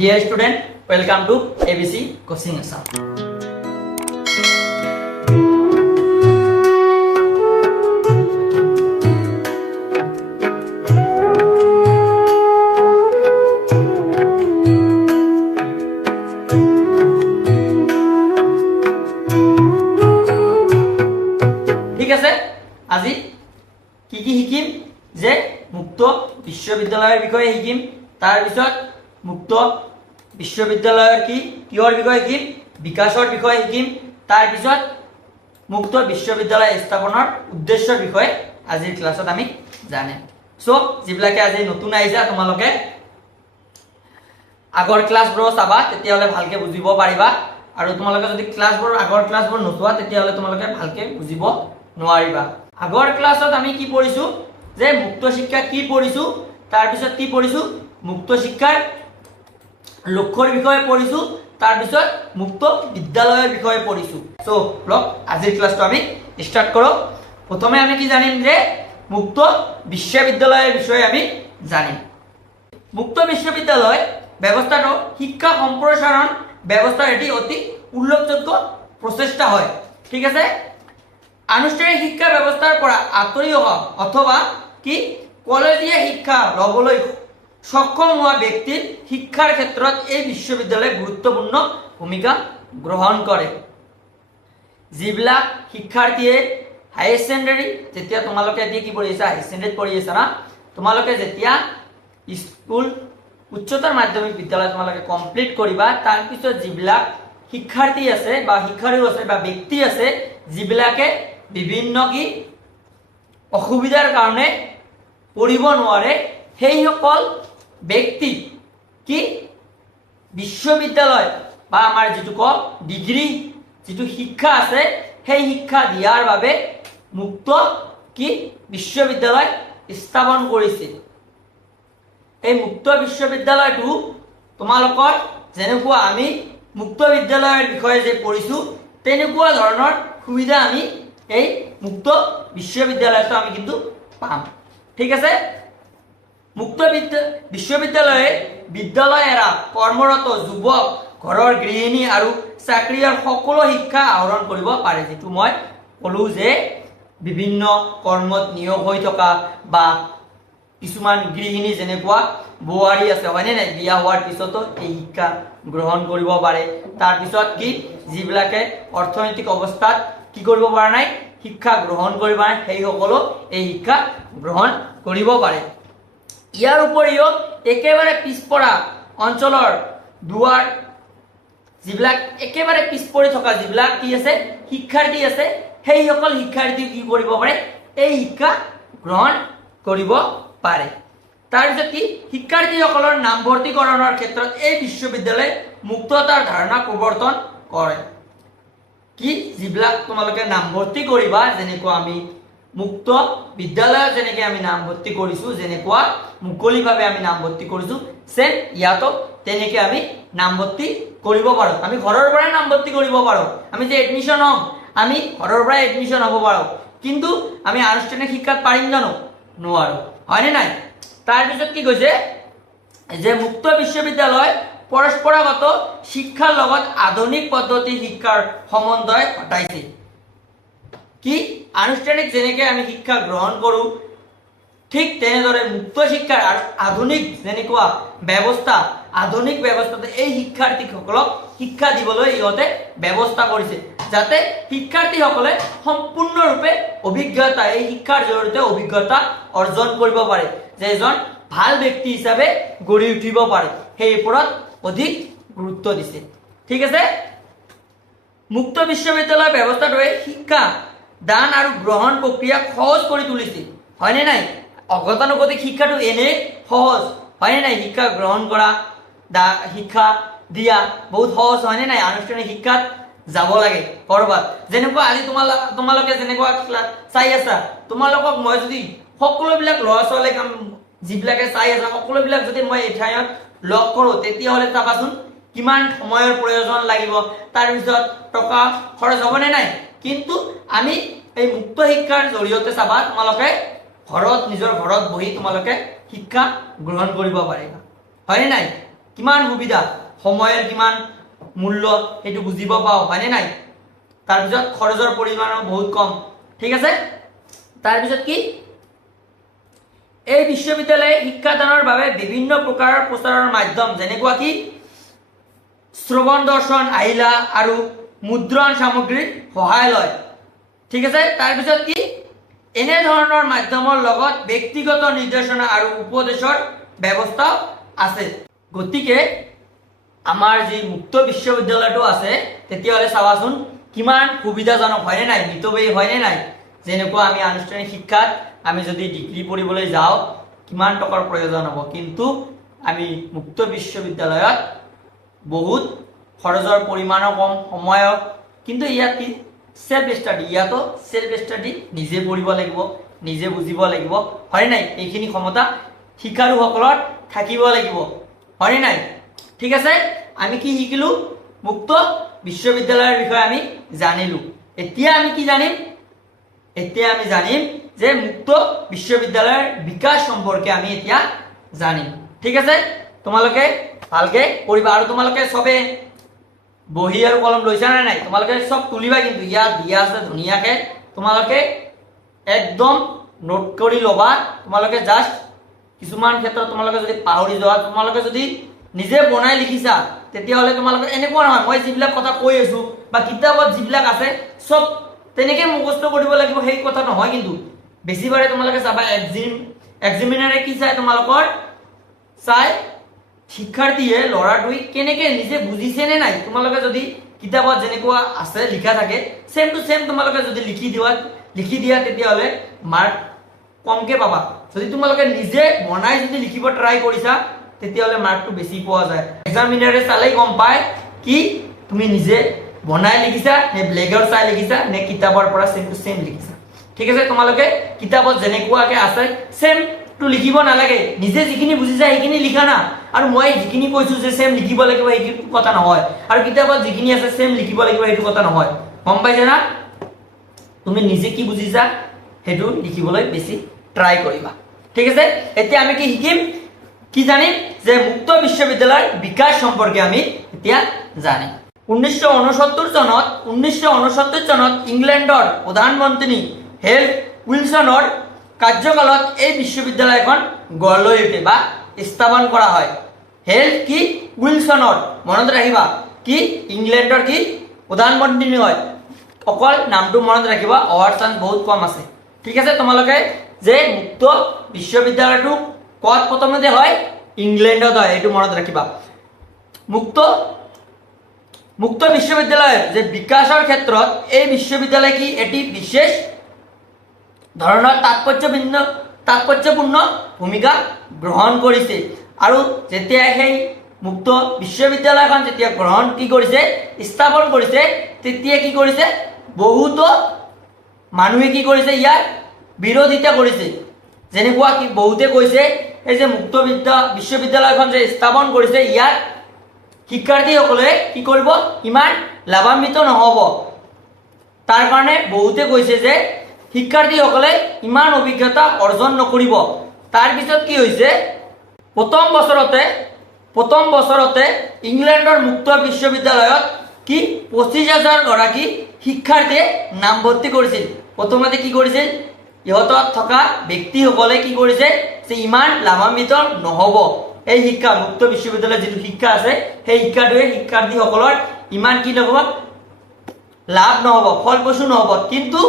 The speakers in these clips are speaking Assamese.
Dear student, welcome to ABC Coaching Assam. ঠিক আছে, আজি কি শিকিম যে মুক্ত বিশ্ববিদ্যালয়ের বিষয়ে শিকিম, তার পিছত মুক্ত বিশ্ববিদ্যালয়ের কিহর বিষয়ে শিকিম, বিকাশৰ বিষয়ে শিকিম, তাৰ পিছত মুক্ত বিশ্ববিদ্যালয় স্থাপনৰ উদ্দেশ্যৰ বিষয়ে আজিৰ ক্লাছত আমি জানিম। সো যিবিলাকে আজি নতুন আহিছা তোমালোকে আগৰ ক্লাছবোৰ চাবা, তেতিয়াহলে ভালকে বুজিব পাৰিবা, আৰু তোমালোকে যদি ক্লাছবোৰ আগৰ ক্লাছবোৰ নোচোৱা তেতিয়াহলে তোমালোকে ভালকে বুজিব নোৱাৰিবা। আগৰ ক্লাছত আমি কি পঢ়িছো যে মুক্ত শিক্ষা কি পঢ়িছো, তাৰ পিছত কি পঢ়িছো মুক্ত শিক্ষাৰ লক্ষ্যৰ বিষয়ে পঢ়িছো, তাৰ পিছত মুক্ত বিদ্যালয়ৰ বিষয়ে পঢ়িছো। সো ব্লক আজিৰ ক্লাছটো আমি স্টাৰ্ট কৰো। প্রথমে আমি কি জানিম যে মুক্ত বিশ্ববিদ্যালয়ের বিষয়ে আমি জানিম। মুক্ত বিশ্ববিদ্যালয় ব্যবস্থাটো শিক্ষা সম্প্রসারণ ব্যবস্থার এটি অতি উল্লেখযোগ্য প্রচেষ্টা হয়। ঠিক আছে, আনুষ্ঠানিক শিক্ষা ব্যৱস্থাৰ পৰা আঁতৰি অহা অথবা কি কলেজীয়া শিক্ষা লবলৈ সক্ষম হোৱা ব্যক্তিৰ শিক্ষাৰ ক্ষেত্ৰত এই বিশ্ববিদ্যালয়ে গুৰুত্বপূৰ্ণ ভূমিকা গ্ৰহণ কৰে। যিবিলাক শিক্ষাৰ্থীয়ে হায়াৰ সেকেন্ডাৰী, যেতিয়া তোমালোকে এতিয়া কি পঢ়ি আছা, হায়াৰ সেকেন্ডাৰীত পঢ়ি আছা না, তোমালোকে যেতিয়া স্কুল উচ্চতৰ মাধ্যমিক বিদ্যালয় তোমালোকে কমপ্লিট কৰিবা, তাৰ পিছত যিবিলাক শিক্ষাৰ্থী আছে বা শিক্ষাৰ্থী আছে বা ব্যক্তি আছে যিবিলাকে বিভিন্ন কি অসুবিধাৰ কাৰণে পঢ়িব নোৱাৰে, সেইসকল ব্যক্তি কি বিশ্ববিদ্যালয় বা আমাৰ যিটো ক ডিগ্ৰী যিটো শিক্ষা আছে সেই শিক্ষা দিয়াৰ বাবে মুক্ত কি বিশ্ববিদ্যালয় স্থাপন কৰিছিল। এই মুক্ত বিশ্ববিদ্যালয়টো তোমালোকৰ যেনেকুৱা আমি মুক্ত বিদ্যালয়ৰ বিষয়ে যে পঢ়িছো তেনেকুৱা ধৰণৰ সুবিধা আমি এই মুক্ত বিশ্ববিদ্যালয়টো আমি কিন্তু পাম। ঠিক আছে, মুক্ত বিশ্ববিদ্যালয়ে বিদ্যালয় এৰা কৰ্মৰত যুৱক, ঘৰৰ গৃহিণী আৰু চাকৰিয়াৰ সকলো শিক্ষা আহৰণ কৰিব পাৰে। যেটো মই ক'লো যে বিভিন্ন কৰ্মত নিয়োগ হৈ থকা বা কিছুমান গৃহিণী যেনেকুৱা বোৱাৰী আছে হয়নে নাই, বিয়া হোৱাৰ পিছতো এই শিক্ষা গ্ৰহণ কৰিব পাৰে। তাৰ পিছত কি যিবিলাকে অৰ্থনৈতিক অৱস্থাত কি কৰিব পৰা নাই, শিক্ষা গ্ৰহণ কৰিব পাৰে, সেই সকলো এই শিক্ষা গ্ৰহণ কৰিব পাৰে। ইয়াৰ উপৰিও একেবাৰে পিছপৰা অঞ্চলৰ দুৱাৰ যিবিলাক একেবাৰে পিছ পৰি থকা যিবিলাক কি আছে শিক্ষাৰ্থী আছে, সেই সকল শিক্ষাৰ্থী কি কৰিব পাৰে, এই শিক্ষা গ্ৰহণ কৰিব পাৰে। তাৰপিছত কি শিক্ষাৰ্থীসকলৰ নামভৰ্তিকৰণৰ ক্ষেত্ৰত এই বিশ্ববিদ্যালয়ে মুক্ততাৰ ধাৰণা প্ৰৱৰ্তন কৰে। কি যিবিলাক তোমালোকে নামভৰ্তি কৰিবা, যেনেকুৱা আমি মুক্ত বিদ্যালয়ত যেনেকৈ আমি নামভৰ্তি কৰিছো, যেনেকুৱা মুকলিভাৱে আমি নামভৰ্তি কৰিছো, সেম ইয়াতো তেনেকৈ আমি নামভৰ্তি কৰিব পাৰোঁ। আমি ঘৰৰ পৰাই নামভৰ্তি কৰিব পাৰোঁ, আমি যে এডমিশ্যন হ'ম আমি ঘৰৰ পৰাই এডমিশ্যন হ'ব পাৰোঁ, কিন্তু আমি আনুষ্ঠানিক শিক্ষাত পাৰিম জানো, নোৱাৰোঁ, হয়নে নাই। তাৰপিছত কি কৈছে যে মুক্ত বিশ্ববিদ্যালয় পৰস্পৰাগত শিক্ষাৰ লগত আধুনিক পদ্ধতি শিক্ষাৰ সমন্বয় ঘটাইছে। কি আনুষ্ঠানিক যেনেকৈ আমি শিক্ষা গ্ৰহণ কৰোঁ, ঠিক তেনেদৰে মুক্ত শিক্ষাৰ আৰু আধুনিক যেনেকুৱা ব্যৱস্থা, আধুনিক ব্যৱস্থাতে এই শিক্ষাৰ্থীসকলক শিক্ষা দিবলৈ ইহঁতে ব্যৱস্থা কৰিছে, যাতে শিক্ষাৰ্থীসকলে সম্পূৰ্ণৰূপে অভিজ্ঞতা, এই শিক্ষাৰ জৰিয়তে অভিজ্ঞতা অৰ্জন কৰিব পাৰে, যে এজন ভাল ব্যক্তি হিচাপে গঢ়ি উঠিব পাৰে, সেই ওপৰত অধিক গুৰুত্ব দিছে। ঠিক আছে, মুক্ত বিশ্ববিদ্যালয় ব্যৱস্থাটোৱে শিক্ষা দান আৰু গ্ৰহণ প্ৰক্ৰিয়া সহজ কৰি তুলিছে, হয়নে নাই। অগতানুগতিক শিক্ষাটো এনে সহজ, হয়নে নাই, শিক্ষা গ্ৰহণ কৰা শিক্ষা দিয়া বহুত সহজ, হয়নে নাই। আনুষ্ঠানিক শিক্ষাত যাব লাগে কৰবাত, যেনেকুৱা আজি তোমালোকে যেনেকুৱা চাই আছা, তোমালোকক মই যদি সকলোবিলাক ল'ৰা ছোৱালীক যিবিলাকে চাই আছা সকলোবিলাক যদি মই এই ঠাইত লগ কৰোঁ, তেতিয়াহ'লে চাবাচোন কিমান সময়ৰ প্ৰয়োজন লাগিব, তাৰপিছত টকা খৰচ হ'বনে নাই। কিন্তু আমি এই মুক্ত শিক্ষাৰ জৰিয়তে চাবা তোমালোকে ঘৰত নিজৰ ঘৰত বহি তোমালোকে শিক্ষা গ্ৰহণ কৰিব পাৰিবা, হয়নে নাই। কিমান সুবিধা, সময়ৰ কিমান মূল্য সেইটো বুজিব পাওঁ, হয়নে নাই? তাৰপিছত খৰচৰ পৰিমাণো বহুত কম, ঠিক আছে? তাৰপিছত কি, এই বিশ্ববিদ্যালয়ে শিক্ষাদানৰ বাবে বিভিন্ন প্ৰকাৰৰ প্ৰচাৰৰ মাধ্যম যেনেকুৱা কি শ্ৰৱণ দৰ্শন আহিলা আৰু মুদ্ৰণ সামগ্ৰীৰ সহায় লয়, ঠিক আছে? তাৰপিছত কি এনে ধৰণৰ মাধ্যমৰ লগত ব্যক্তিগত নিৰ্দেশনা আৰু উপদেশৰ ব্যৱস্থা আছে। গতিকে আমাৰ যি মুক্ত বিশ্ববিদ্যালয়টো আছে তেতিয়াহ'লে চাবাচোন কিমান সুবিধাজনক, হয়নে নাই? মিতব্যয়ী, হয়নে নাই? যেনেকুৱা আমি আনুষ্ঠানিক শিক্ষাত আমি যদি ডিগ্ৰী পঢ়িবলৈ যাওঁ কিমান টকাৰ প্ৰয়োজন হ'ব, কিন্তু আমি মুক্ত বিশ্ববিদ্যালয়ত বহুত খৰচৰ পৰিমাণো কম, সময়ো, কিন্তু ইয়াত কি সেলফ স্টাডি, ইয়াতো সেলফ স্টাডি, নিজে পঢ়িব লাগিব, নিজে বুজিব লাগিব, হয়নে নাই? এইখিনি ক্ষমতা শিকাৰুসকলৰ থাকিব লাগিব, হয়নে নাই? ঠিক আছে, আমি কি শিকিলো? মুক্ত বিশ্ববিদ্যালয়ৰ বিষয়ে আমি জানিলো। এতিয়া আমি কি জানিম? এতিয়া আমি জানিম যে মুক্ত বিশ্ববিদ্যালয়ৰ বিকাশ সম্পৰ্কে আমি এতিয়া জানিম, ঠিক আছে? তোমালোকে ভালকে পঢ়িবা আৰু তোমালোকে সবে বহি আৰু কলম লৈছা নে নাই? তোমালোকে সব তুলিবা, কিন্তু ইয়াত দিয়া আছে ধুনীয়াকে, তোমালোকে একদম নোট কৰি ল'বা। তোমালোকে জাস্ট কিছুমান ক্ষেত্ৰত তোমালোকে যদি পাহৰি যোৱা, তোমালোকে যদি নিজে বনাই লিখিছা তেতিয়াহ'লে তোমালোকে এনেকুৱা নহয় মই যিবিলাক কথা কৈ আছো বা কিতাপত যিবিলাক আছে সব তেনেকে মুখস্থ কৰিব লাগিব, সেই কথা নহয়। কিন্তু বেছিবাৰে তোমালোকে চাবা এক্সামিনাৰে কি চাই, তোমালোকৰ চাই শিক্ষাৰ্থীয়ে ল'ৰাটোৱে কেনেকে নিজে বুজিছে নে নাই। তোমালোকে যদি কিতাপত যেনেকুৱা আছে লিখা থাকে সেম টু সেম তোমালোকে যদি লিখি দিয়া তেতিয়াহ'লে মাৰ্ক কমকে পাবা। যদি তোমালোকে নিজে বনাই যদি লিখিব ট্ৰাই কৰিছা তেতিয়াহ'লে মাৰ্কটো বেছি পোৱা যায়। এক্সামিনাৰে চালেই গম পায় কি তুমি নিজে বনাই লিখিছা নে ব্লেগৰ চাই লিখিছা নে কিতাপৰ পৰা সেম টু সেম লিখিছা, ঠিক আছে? তোমালোকে কিতাপত যেনেকুৱাকে আছে সেম টু লিখিব নালাগে, নিজে যিখিনি বুজিছা সেইখিনি লিখা না। আৰু মই যিখিনি কৈছো যে সেম লিখিব লাগিব সেইটো কথা নহয়, আৰু কিতাপত যিখিনি আছে সেম লিখিব লাগিব সেইটো কথা নহয়, গম পাইছা না? তুমি নিজে কি বুজিছা সেইটো লিখিবলৈ বেছি ট্ৰাই কৰিবা, ঠিক আছে? এতিয়া আমি কি শিকিম, কি জানিম? যে মুক্ত বিশ্ববিদ্যালয়ৰ বিকাশ সম্পৰ্কে আমি এতিয়া জানিম। 1969 চনত ইংলেণ্ডৰ প্ৰধানমন্ত্ৰী হেল্থ উইলছনৰ কাৰ্যকালত এই বিশ্ববিদ্যালয়খন গঢ় লৈ উঠে বা স্থাপন কৰা হয়। হেল্থ কি উইলছনৰ, মনত ৰাখিবা, কি ইংলেণ্ডৰ কি প্ৰধানমন্ত্ৰী হয়, অকল নামটো মনত ৰাখিবা, হোৱাৰ চান্স বহুত কম আছে, ঠিক আছে? তোমালোকে যে মুক্ত বিশ্ববিদ্যালয়টো ক'ত প্ৰথমতে হয়? ইংলেণ্ডত হয়, এইটো মনত ৰাখিবা। মুক্ত বিশ্ববিদ্যালয়ৰ যে বিকাশৰ ক্ষেত্ৰত এই বিশ্ববিদ্যালয় কি এটি বিশেষ ধৰণৰ তাৎপৰ্যপূৰ্ণ ভূমিকা গ্ৰহণ কৰিছে। আৰু যেতিয়া সেই মুক্ত বিশ্ববিদ্যালয়খন যেতিয়া গ্ৰহণ কি কৰিছে, স্থাপন কৰিছে, তেতিয়া কি কৰিছে বহুতো মানুহে কি কৰিছে ইয়াৰ বিৰোধিতা কৰিছে। যেনেকুৱা কি বহুতে কৈছে এই যে মুক্ত বিশ্ববিদ্যালয়খন যে স্থাপন কৰিছে ইয়াত শিক্ষাৰ্থীসকলে কি কৰিব, ইমান লাভান্বিত নহ'ব। তাৰ কাৰণে বহুতে কৈছে যে শিক্ষাৰ্থীসকলে ইমান অভিজ্ঞতা অৰ্জন নকৰিব। তাৰপিছত কি হৈছে, প্ৰথম বছৰতে ইংলেণ্ডৰ মুক্ত বিশ্ববিদ্যালয়ত কি 25,000 গৰাকী শিক্ষাৰ্থীয়ে নামভৰ্তি কৰিছিল। প্ৰথমতে কি কৰিছিল, ইহঁতত থকা ব্যক্তিসকলে কি কৰিছে যে ইমান লাভান্বিত নহ'ব, এই শিক্ষা মুক্ত বিশ্ববিদ্যালয়ৰ যিটো শিক্ষা আছে সেই শিক্ষাটোৱে শিক্ষাৰ্থীসকলৰ ইমান কি নহ'ব, লাভ নহ'ব, ফলপ্ৰসূ নহ'ব। কিন্তু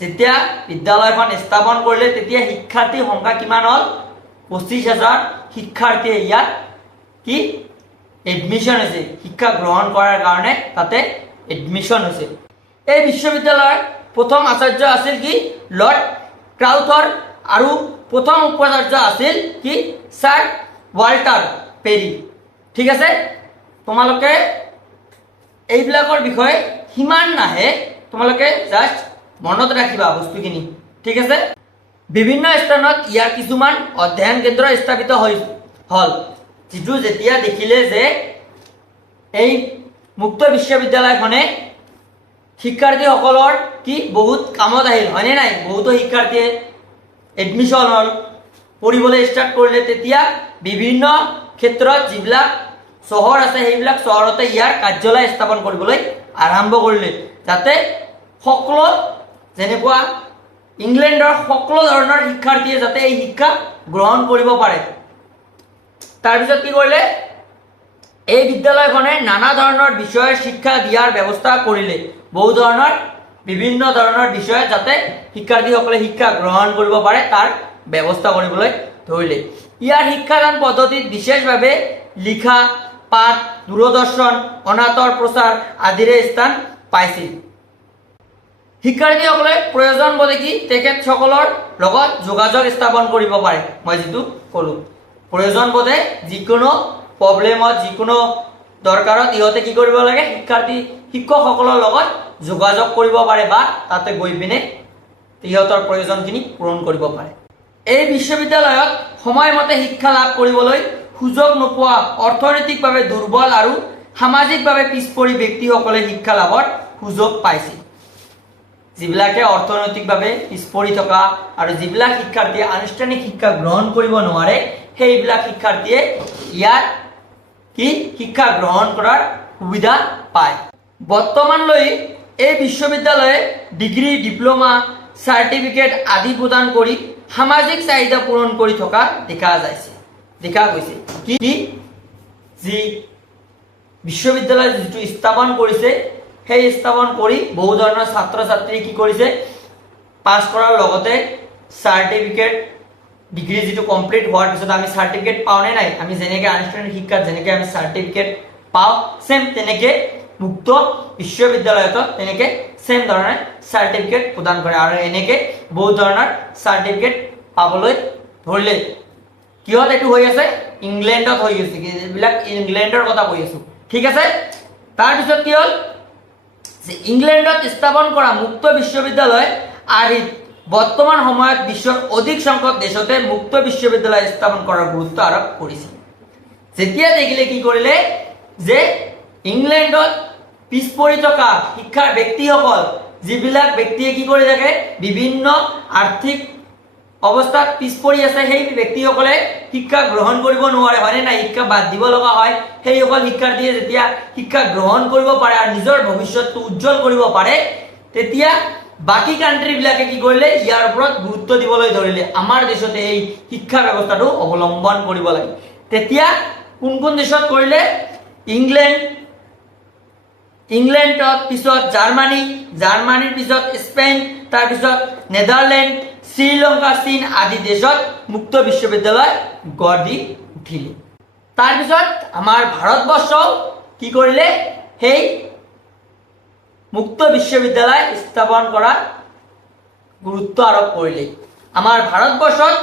যেতিয়া বিদ্যালয়খন স্থাপন কৰিলে তেতিয়া শিক্ষাৰ্থীৰ সংখ্যা কিমান হ'ল, 25,000 শিক্ষাৰ্থীয়ে ইয়াত কি এডমিশ্যন হৈছে, শিক্ষা গ্ৰহণ কৰাৰ কাৰণে তাতে এডমিশ্যন হৈছে। এই বিশ্ববিদ্যালয়ৰ প্ৰথম আচাৰ্য আছিল কি লৰ্ড ক্ৰাউথৰ, আৰু প্ৰথম উপাচাৰ্য আছিল কি ছাৰ ৱাল্টাৰ পেৰী, ঠিক আছে? তোমালোকে এইবিলাকৰ বিষয়ে সিমান নাহে, তোমালোকে জাষ্ট মনত ৰাখিবা বস্তুখিনি, ঠিক আছে? বিভিন্ন স্থানত ইয়াৰ কিছুমান অধ্যয়ন কেন্দ্ৰ স্থাপিত হ'ল, যিটো যেতিয়া দেখিলে যে এই মুক্ত বিশ্ববিদ্যালয়খনে শিক্ষাৰ্থীসকলৰ কি বহুত কামত আহিল, হয়নে নাই? বহুতো শিক্ষাৰ্থীয়ে এডমিশ্যন হ'ল, পঢ়িবলৈ ষ্টাৰ্ট কৰিলে, তেতিয়া বিভিন্ন ক্ষেত্ৰত যিবিলাক চহৰ আছে সেইবিলাক চহৰতে ইয়াৰ কাৰ্যালয় স্থাপন কৰিবলৈ আৰম্ভ কৰিলে, যাতে সকলো যেনেকুৱা ইংলেণ্ডৰ সকলো ধৰণৰ শিক্ষাৰ্থীয়ে যাতে এই শিক্ষা গ্ৰহণ কৰিব পাৰে। তাৰপিছত কি কৰিলে, এই বিদ্যালয়খনে নানা ধৰণৰ বিষয়ৰ শিক্ষা দিয়াৰ ব্যৱস্থা কৰিলে, বহু ধৰণৰ বিভিন্ন ধৰণৰ বিষয়ত যাতে শিক্ষাৰ্থীসকলে শিক্ষা গ্ৰহণ কৰিব পাৰে তাৰ ব্যৱস্থা কৰিবলৈ ধৰিলে। ইয়াৰ শিক্ষাদান পদ্ধতিত বিশেষভাৱে লিখা, পাঠ, দূৰদৰ্শন, অনাথৰ প্ৰচাৰ আদিৰে স্থান পাইছিল। শিক্ষাৰ্থীসকলে প্ৰয়োজন বোধে কি তেখেতসকলৰ লগত যোগাযোগ স্থাপন কৰিব পাৰে। মই যিটো ক'লো, প্ৰয়োজন বোধে যিকোনো প্ৰব্লেমত যিকোনো দৰকাৰত ইহঁতে কি কৰিব লাগে, শিক্ষকসকলৰ লগত যোগাযোগ কৰিব পাৰে বা তাতে গৈ পিনে ইহঁতৰ প্ৰয়োজনখিনি পূৰণ কৰিব পাৰে। এই বিশ্ববিদ্যালয়ত সময়মতে শিক্ষা লাভ কৰিবলৈ সুযোগ নোপোৱা অৰ্থনৈতিকভাৱে দুৰ্বল আৰু সামাজিকভাৱে পিছপৰি ব্যক্তিসকলে শিক্ষা লাভৰ সুযোগ পাইছিল। যিবিলাকে অৰ্থনৈতিকভাৱে পিছপৰি থকা আৰু যিবিলাক শিক্ষাৰ্থীয়ে আনুষ্ঠানিক শিক্ষা গ্ৰহণ কৰিব নোৱাৰে সেইবিলাক শিক্ষাৰ্থীয়ে ইয়াত কি শিক্ষা গ্ৰহণ কৰাৰ সুবিধা পায়। বৰ্তমানলৈ এই বিশ্ববিদ্যালয়ে ডিগ্ৰী, ডিপ্ল'মা, চাৰ্টিফিকেট আদি প্ৰদান কৰি সামাজিক চাহিদা পূৰণ কৰি থকা দেখা গৈছে। কি যি বিশ্ববিদ্যালয় যিটো স্থাপন কৰিছে সেই স্থাপন কৰি বহু ধৰণৰ ছাত্ৰ ছাত্ৰী কি কৰিছে, পাছ কৰাৰ লগতে চাৰ্টিফিকেট, ডিগ্ৰী যিটো কমপ্লিট হোৱাৰ পিছত আমি চাৰ্টিফিকেট পাওঁ নে নাই, আমি যেনেকৈ আনুষ্ঠানিক শিক্ষাত যেনেকৈ আমি চাৰ্টিফিকেট পাওঁ চেম তেনেকৈ মুক্ত বিশ্ববিদ্যালয়তো তেনেকৈ চেম ধৰণে চাৰ্টিফিকেট প্ৰদান কৰে আৰু এনেকৈ বহুত ধৰণৰ চাৰ্টিফিকেট পাবলৈ ধৰিলে। কিহত এইটো হৈ আছে, ইংলেণ্ডত হৈ আছে, এইবিলাক ইংলেণ্ডৰ কথা কৈ আছো, ঠিক আছে। তাৰপিছত কি হ'ল যে ইংলেণ্ডত স্থাপন কৰা মুক্ত বিশ্ববিদ্যালয় আৰ্হিত বৰ্তমান সময়ত বিশ্বৰ অধিক সংখ্যক দেশতে মুক্ত বিশ্ববিদ্যালয় স্থাপন কৰাৰ গুৰুত্ব আৰোপ কৰিছে। যেতিয়া দেখিলে কি কৰিলে যে ইংলেণ্ডত পিছপৰি থকা শিক্ষাৰ ব্যক্তিসকল, যিবিলাক ব্যক্তিয়ে কি কৰি থাকে বিভিন্ন আৰ্থিক অৱস্থাত পিছপৰি আছে, সেই ব্যক্তিসকলে শিক্ষা গ্ৰহণ কৰিব নোৱাৰে, হয়নে নাই, শিক্ষা বাদ দিব লগা হয়। সেইসকল শিক্ষাৰ্থীয়ে যেতিয়া শিক্ষা গ্ৰহণ কৰিব পাৰে আৰু নিজৰ ভৱিষ্যতটো উজ্জ্বল কৰিব পাৰে, তেতিয়া বাকী কাণ্ট্ৰিবিলাকে কি কৰিলে ইয়াৰ ওপৰত গুৰুত্ব দিবলৈ ধৰিলে। আমাৰ দেশতে এই শিক্ষা ব্যৱস্থাটো অৱলম্বন কৰিব লাগে। তেতিয়া কোন কোন দেশত কৰিলে, ইংলেণ্ডত, পিছত জাৰ্মানীৰ পিছত স্পেইন, তাৰপিছত নেদাৰলেণ্ড, শ্ৰীলংকা, চীন আদি দেশত মুক্ত বিশ্ববিদ্যালয় গঢ় দি উঠিলে। তাৰপিছত আমাৰ ভাৰতবৰ্ষ কি কৰিলে, সেই মুক্ত বিশ্ববিদ্যালয় স্থাপন কৰা গুৰুত্ব আৰোপ কৰিলে। আমাৰ ভাৰতবৰ্ষত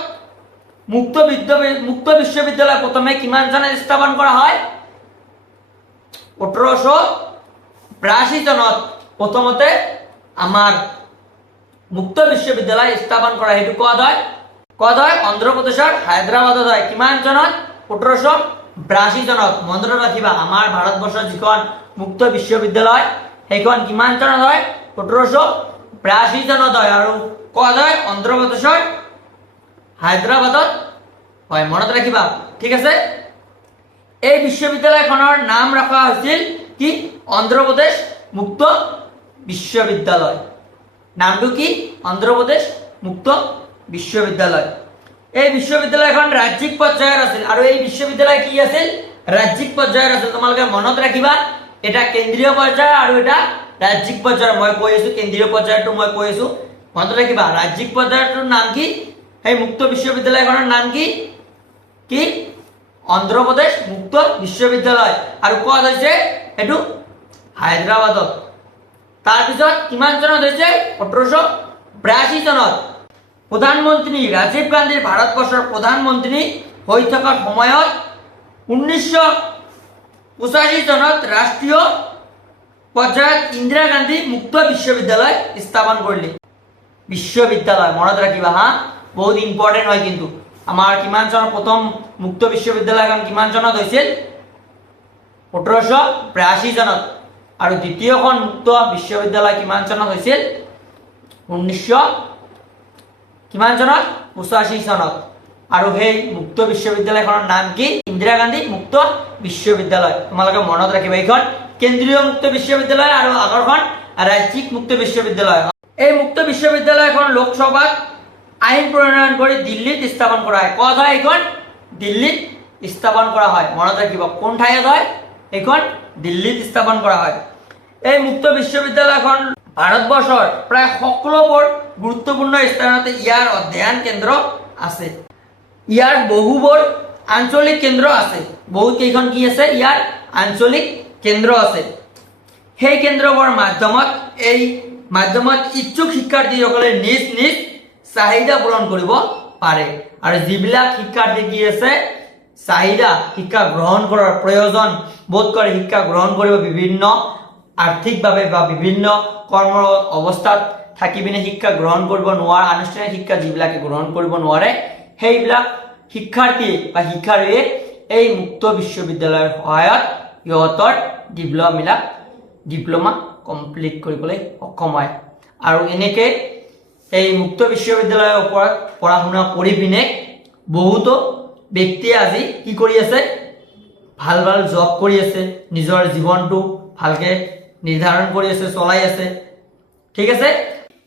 মুক্ত বিশ্ববিদ্যালয় প্ৰথমে কিমান চনত স্থাপন কৰা হয়, 1882 চনত প্ৰথমতে আমাৰ মুক্ত বিশ্ববিদ্যালয় স্থাপন কৰা। সেইটো ক'ত হয় অন্ধ্ৰপ্ৰদেশৰ হায়দৰাবাদত হয়। কিমান চনত, 1882 চনত। মনত ৰাখিবা, আমাৰ ভাৰতবৰ্ষৰ যিখন মুক্ত বিশ্ববিদ্যালয় সেইখন কিমান চনত হয়, 1882 চনত হয়। আৰু ক'ত হয়, অন্ধ্ৰপ্ৰদেশৰ হায়দৰাবাদত হয়, মনত ৰাখিবা, ঠিক আছে। এই বিশ্ববিদ্যালয়খনৰ নাম ৰখা হৈছিল কি, অন্ধ্ৰপ্ৰদেশ মুক্ত বিশ্ববিদ্যালয়। নামটো কি, অন্ধ্ৰপ্ৰদেশ মুক্ত বিশ্ববিদ্যালয়। এই বিশ্ববিদ্যালয়খন ৰাজ্যিক পৰ্যায়ৰ আছিল আৰু এই বিশ্ববিদ্যালয় কি আছিল, ৰাজ্যিক পৰ্যায়ৰ আছিল। তোমালোকে মনত ৰাখিবা, এটা কেন্দ্ৰীয় পৰ্যায় আৰু এটা ৰাজ্যিক পৰ্যায়ৰ। মই কৈ আছো কেন্দ্ৰীয় পৰ্যায়টো, মই কৈ আছো মনত ৰাখিবা। ৰাজ্যিক পৰ্যায়টোৰ নাম কি, সেই মুক্ত বিশ্ববিদ্যালয়খনৰ নাম কি, অন্ধ্ৰপ্ৰদেশ মুক্ত বিশ্ববিদ্যালয়। আৰু ক'ত হৈছে, এইটো হায়দৰাবাদত। তাৰপিছত কিমান চনত হৈছে, 1882 চনত। প্ৰধানমন্ত্ৰী ৰাজীৱ গান্ধীৰ ভাৰতবৰ্ষৰ প্ৰধানমন্ত্ৰী হৈ থকাৰ সময়ত 1985 চনত ৰাষ্ট্ৰীয় পৰ্যায়ত ইন্দিৰা গান্ধী মুক্ত বিশ্ববিদ্যালয় স্থাপন কৰিলে। বিশ্ববিদ্যালয় মনত ৰাখিবা হা, বহুত ইম্পৰ্টেণ্ট হয় কিন্তু। আমাৰ কিমান চনত প্ৰথম মুক্ত বিশ্ববিদ্যালয়খন কিমান চনত হৈছিল, 1882 চনত। আৰু দ্বিতীয়খন মুক্ত বিশ্ববিদ্যালয় কিমান চনত হৈছিল, 1985 চনত। আৰু সেই মুক্ত বিশ্ববিদ্যালয়খনৰ নাম কি ইন্দিৰা গান্ধী মুক্ত বিশ্ববিদ্যালয় তোমালোকে মনত ৰাখিবা এইখন কেন্দ্ৰীয় মুক্ত বিশ্ববিদ্যালয় আৰু আগৰখন ৰাজ্যিক মুক্ত বিশ্ববিদ্যালয় এই মুক্ত বিশ্ববিদ্যালয়খন লোকসভাত আইন প্ৰণয়ন কৰি দিল্লীত স্থাপন কৰা হয় ক'ত হয় এইখন দিল্লীত স্থাপন কৰা হয় মনত ৰাখিবা কোন ঠাইত হয় এইখন দিল্লীত স্থাপন কৰা হয় এই মুক্ত বিশ্ববিদ্যালয়খন ভাৰতবৰ্ষৰ প্ৰায় সকলোবোৰ গুৰুত্বপূৰ্ণ স্থানতে ইয়াৰ অধ্যয়ন কেন্দ্ৰ আছে ইয়াৰ বহুবোৰ আঞ্চলিক কেন্দ্ৰ আছে বহুত কেইখন কি আছে ইয়াৰ আঞ্চলিক কেন্দ্ৰ আছে সেই কেন্দ্ৰবোৰ মাধ্যমত ইচ্ছুক শিক্ষাৰ্থীসকলে নিজ নিজ চাহিদা পূৰণ কৰিব পাৰে আৰু যিবিলাক শিক্ষাৰ্থী কি আছে চাহিদা শিক্ষা গ্ৰহণ কৰাৰ প্ৰয়োজন বোধ কৰে শিক্ষা গ্ৰহণ কৰিব বিভিন্ন আৰ্থিকভাৱে বা বিভিন্ন কৰ্ম অৱস্থাত থাকি পিনে শিক্ষা গ্ৰহণ কৰিব নোৱাৰা আনুষ্ঠানিক শিক্ষা যিবিলাকে গ্ৰহণ কৰিব নোৱাৰে সেইবিলাক শিক্ষাৰ্থী বা শিক্ষাৰ্থীয়ে এই মুক্ত বিশ্ববিদ্যালয়ৰ সহায়ত ইহঁতৰ ডিপ্ল'মা কমপ্লিট কৰিবলৈ সক্ষম হয় আৰু এনেকে এই মুক্ত বিশ্ববিদ্যালয়ৰ ওপৰত পঢ়া শুনা কৰি পিনে বহুতো ব্যক্তিয়ে আজি কি কৰি আছে ভাল ভাল জব কৰি আছে নিজৰ জীৱনটো ভালকে নিৰ্ধাৰণ কৰি আছে চলাই আছে ঠিক আছে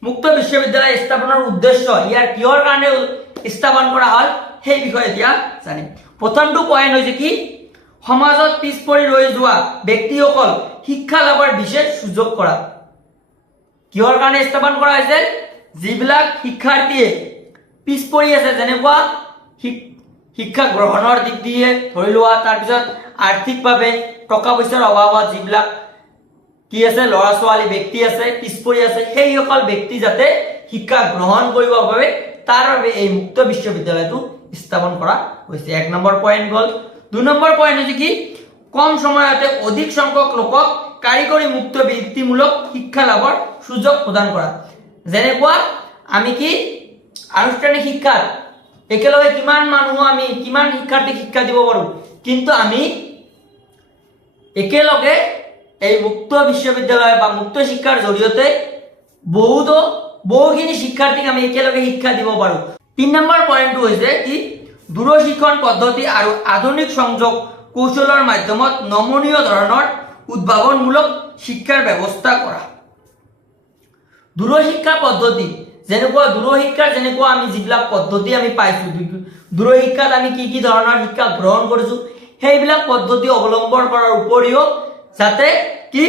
মুক্ত বিশ্ববিদ্যালয় স্থাপনৰ উদ্দেশ্য ইয়াৰ কিহৰ কাৰণে স্থাপন কৰা হ'ল সেই বিষয়ে এতিয়া জানিম প্ৰথমটো পইণ্ট হৈছে কি সমাজত পিছ পৰি ৰৈ যোৱা ব্যক্তিসকল শিক্ষা লাভৰ বিশেষ সুযোগ কৰা কিহৰ কাৰণে স্থাপন কৰা হৈছে যিবিলাক শিক্ষাৰ্থীয়ে পিছ পৰি আছে যেনেকুৱা শিক্ষা গ্ৰহণৰ দিক দিয়ে ধৰি লোৱা তাৰপিছত আৰ্থিকভাৱে টকা পইচাৰ অভাৱত যিবিলাক কি আছে ল'ৰা ছোৱালী ব্যক্তি আছে পিছ পৰি আছে সেইসকল ব্যক্তি যাতে শিক্ষা গ্ৰহণ কৰিব পাৰে তাৰ বাবে এই মুক্ত বিশ্ববিদ্যালয়টো স্থাপন কৰা হৈছে এক নম্বৰ পইণ্ট গ'ল দুই নম্বৰ পইণ্ট হৈছে কি কম সময়তে অধিক সংখ্যক লোকক কাৰিকৰী মুক্ত বৃত্তিমূলক শিক্ষা লাভৰ সুযোগ প্ৰদান কৰা যেনেকুৱা আমি কি আনুষ্ঠানিক শিক্ষাত একেলগে কিমান শিক্ষাৰ্থীক শিক্ষা দিব পাৰোঁ কিন্তু আমি একেলগে এই মুক্ত বিশ্ববিদ্যালয় বা মুক্ত শিক্ষাৰ জৰিয়তে বহুখিনি শিক্ষাৰ্থীক আমি একেলগে শিক্ষা দিব পাৰোঁ 3 নম্বৰ পইণ্টটো হৈছে কি দূৰশিক্ষণ পদ্ধতি আৰু আধুনিক সংযোগ কৌশলৰ মাধ্যমত নমনীয় ধৰণৰ উদ্ভাৱনমূলক শিক্ষাৰ ব্যৱস্থা কৰা দূৰশিক্ষা পদ্ধতি যেনেকুৱা দূৰশিক্ষাৰ যেনেকুৱা আমি যিবিলাক পদ্ধতি আমি পাইছোঁ দূৰশিক্ষাত আমি কি ধৰণৰ শিক্ষা গ্ৰহণ কৰিছোঁ সেইবিলাক পদ্ধতি অৱলম্বন কৰাৰ উপৰিও যাতে কি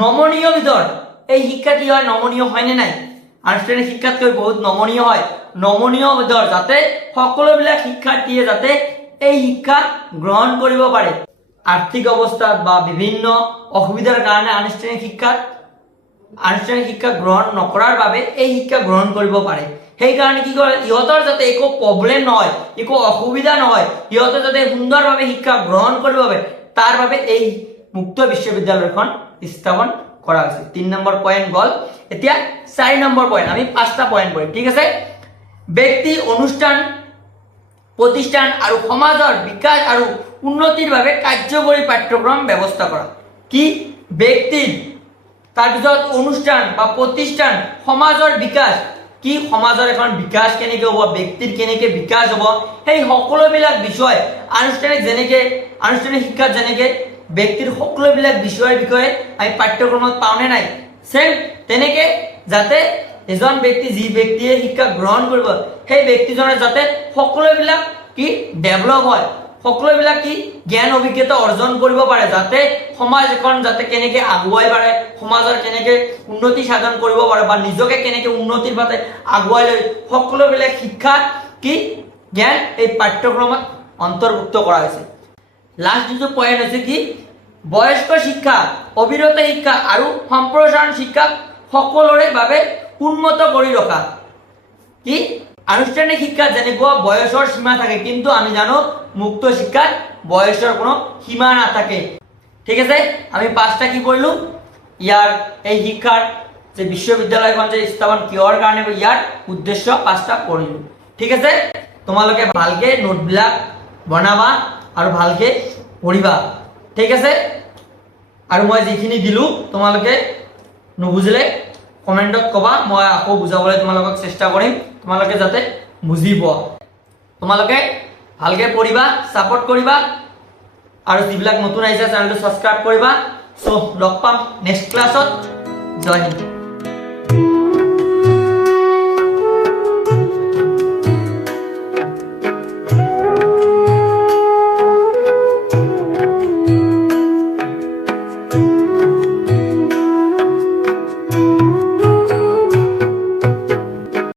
নমনীয় বিধৰ এই শিক্ষা কি হয় নমনীয় হয়নে নাই আনুষ্ঠানিক শিক্ষাতকৈ বহুত নমনীয় হয় নমনীয় বিধৰ যাতে সকলোবিলাক শিক্ষাৰ্থীয়ে যাতে এই শিক্ষা গ্ৰহণ কৰিব পাৰে আৰ্থিক অৱস্থাত বা বিভিন্ন অসুবিধাৰ কাৰণে আনুষ্ঠানিক শিক্ষা গ্ৰহণ নকৰাৰ বাবে এই শিক্ষা গ্ৰহণ কৰিব পাৰে সেইকাৰণে কি কৰে ইহঁতৰ যাতে একো প্ৰব্লেম নহয় একো অসুবিধা নহয় ইহঁতে যাতে সুন্দৰভাৱে শিক্ষা গ্ৰহণ কৰিব পাৰে তাৰ বাবে এই মুক্ত বিশ্ববিদ্যালয়খন স্থাপন কৰা হৈছে 3 নম্বৰ পইণ্ট গ'ল এতিয়া 4 নম্বৰ পইণ্ট আমি 5টা পইণ্ট পঢ়িম ঠিক আছে ব্যক্তি অনুষ্ঠান প্ৰতিষ্ঠান আৰু সমাজৰ বিকাশ আৰু উন্নতিৰ বাবে কাৰ্যকৰী পাঠ্যক্ৰম ব্যৱস্থা কৰা কি ব্যক্তিৰ তাৰপিছত অনুষ্ঠান বা প্ৰতিষ্ঠান সমাজৰ বিকাশ কি সমাজৰ এখন বিকাশ কেনেকৈ হ'ব ব্যক্তিৰ কেনেকৈ বিকাশ হ'ব সেই সকলোবিলাক বিষয় আনুষ্ঠানিক শিক্ষাত যেনেকৈ ব্যক্তিৰ সকলোবিলাক বিষয়ৰ বিষয়ে আমি পাঠ্যক্ৰমত পাওঁনে নাই সেম তেনেকৈ যাতে এজন ব্যক্তি যি ব্যক্তিয়ে শিক্ষা গ্ৰহণ কৰিব সেই ব্যক্তিজনৰ যাতে সকলোবিলাক কি ডেভেলপ হয় সকলোবিলাক কি জ্ঞান অভিজ্ঞতা অৰ্জন কৰিব পাৰে যাতে সমাজ এখন যাতে কেনেকৈ আগুৱাই পাৰে সমাজৰ কেনেকৈ উন্নতি সাধন কৰিব পাৰে বা নিজকে কেনেকৈ উন্নতিৰ পথে আগুৱাই লৈ সকলোবিলাক শিক্ষা কি জ্ঞান এই পাঠ্যক্ৰমত অন্তৰ্ভুক্ত কৰা হৈছে লাষ্ট যিটো পইণ্ট হৈছে কি বয়স্ক শিক্ষা অবিৰত শিক্ষা আৰু সম্প্ৰসাৰণ শিক্ষা সকলোৰে বাবে উন্নত কৰি ৰখা কি আনুষ্ঠানিক শিক্ষাত যেনেকুৱা বয়সৰ সীমা থাকে কিন্তু আমি জানো মুক্ত শিক্ষাত বয়সৰ কোনো সীমা নাথাকে ঠিক আছে আমি 5টা কি পঢ়িলোঁ ইয়াৰ এই শিক্ষাৰ যে বিশ্ববিদ্যালয়খন যে স্থাপন কিহৰ কাৰণে ইয়াৰ উদ্দেশ্য 5টা পঢ়িলোঁ ঠিক আছে তোমালোকে ভালকে নোটবিলাক বনাবা আৰু ভালকে পঢ়িবা ঠিক আছে আৰু মই যিখিনি দিলোঁ তোমালোকে নুবুজিলে কমেণ্টত ক'বা মই আকৌ বুজাবলৈ তোমালোকক চেষ্টা কৰিম তোমালোকে যাতে বুজি পোৱা তোমালোকে ভালকে পঢ়িবা, সাপোৰ্ট কৰিবা আৰু যিবিলাক নতুন আহিছে চেনেলটো সাবস্ক্ৰাইব কৰিবা। সো লগ পাম নেক্সট ক্লাছত। জয় হিন্দ।